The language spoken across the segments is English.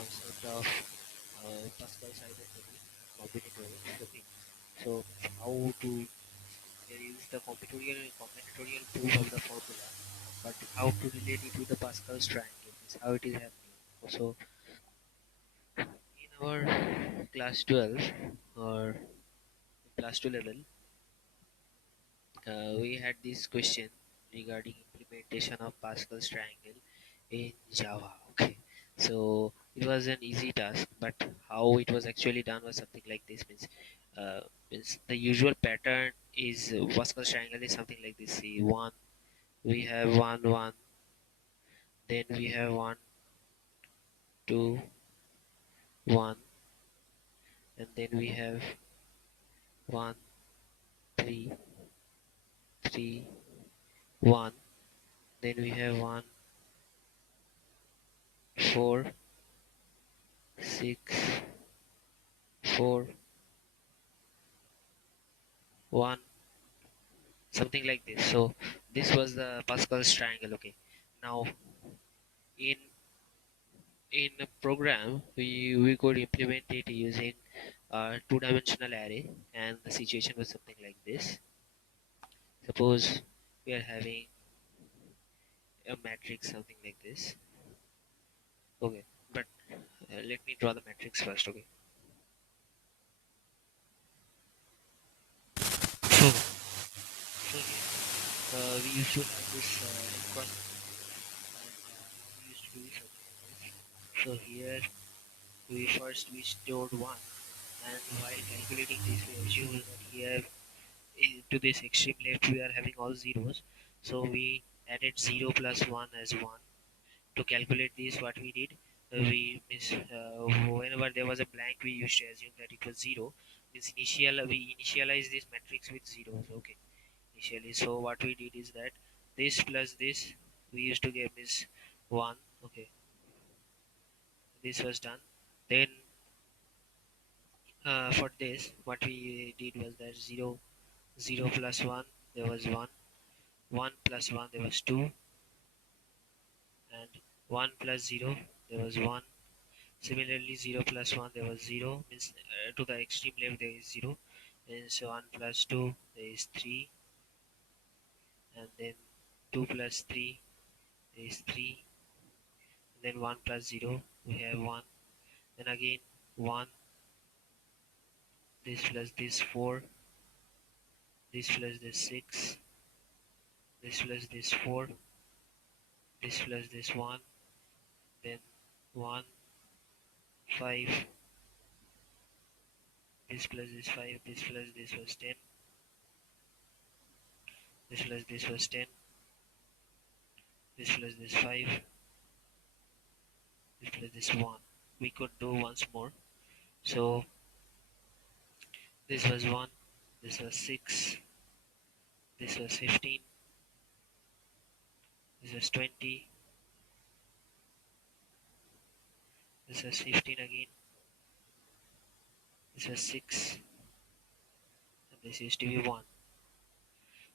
concept of Pascal's identity, combinatorics. Okay, so how to there is the combinatorial proof of the formula, but how to relate it with the Pascal's triangle is how it is happening. So in our class 12 or class 2 level, we had this question regarding implementation of Pascal's triangle in Java. Okay, so it was an easy task, but how it was actually done was something like this. Means the usual pattern is Pascal's triangle is something like this. See, one we have one one, then we have one two one, and then we have one three three one, then we have one four six four one, something like this. So this was the Pascal's triangle. Okay, now in a program we could implement it using a two-dimensional array, and the situation was something like this. Suppose we are having a matrix something like this. Okay, but let me draw the matrix first. Okay, so we used to have this equation, and we used to do something like this. So here we stored one, and while calculating this we assume that here to this extreme left we are having all zeros, so we added 0 plus 1 as 1. To calculate this, what we did, whenever there was a blank we used to assume that it was 0. Means we initialize this matrix with zeros. Okay, initially, so what we did is that this plus this we used to get is 1. Okay, this was done. Then for this what we did was that 0 plus 1 there was 1, 1 plus 1 there was 2, and 1 plus 0 there was 1. Similarly, 0 plus 1 there was 0, means to the extreme left there is 0. And so 1 plus 2 there is 3, and then 2 plus 3 there is 3, and then 1 plus 0 we have 1, then again 1, this plus this 4, this plus this 6, this plus this 4, this plus this 1, then 1, 5, this plus this 5, this plus this was 10, this plus this was 10, this plus this 5, this plus this 1. We could do once more. So this was 1, this was 6, this was 15, this was 20, this was 15 again, this was 6, and this used to be 1.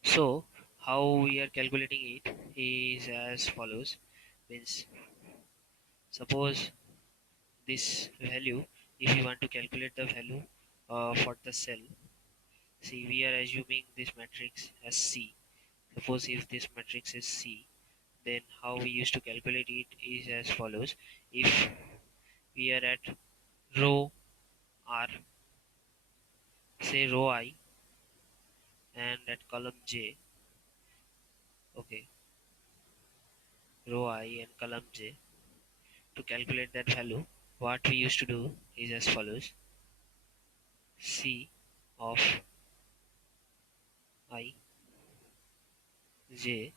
So how we are calculating it is as follows. Means suppose this value, if we want to calculate the value for the cell, see we are assuming this matrix as C. Suppose if this matrix is C, then how we used to calculate it is as follows. If we are at row R, say row I, and at column J, okay, row I and column J, to calculate that value, what we used to do is as follows. C of I J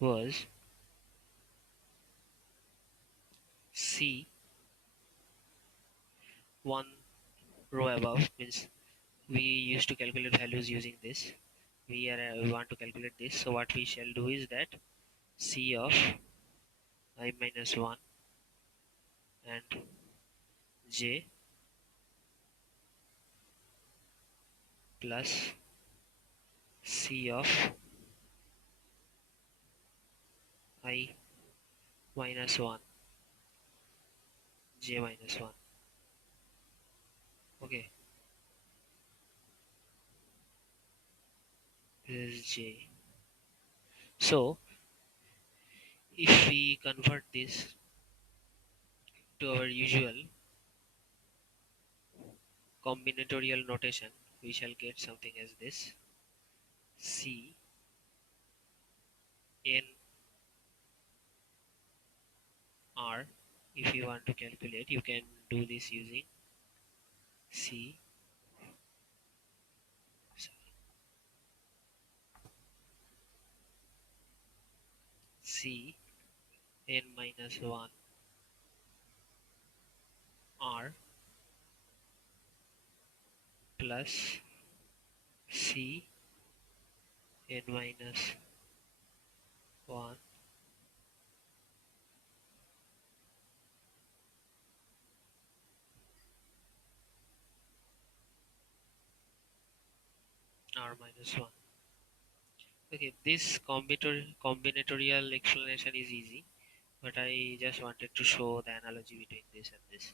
was C one row above, means we used to calculate values using this. We want to calculate this, so what we shall do is that C of I minus 1 and J plus C of I minus 1 j minus 1. Okay, this is j. So if we convert this to our usual combinatorial notation, we shall get something as this: c n r. If you want to calculate, you can do this using c sorry, c n minus 1 r plus c n minus 1 r minus 1. Okay, this combinatorial explanation is easy, but I just wanted to show the analogy between this and this.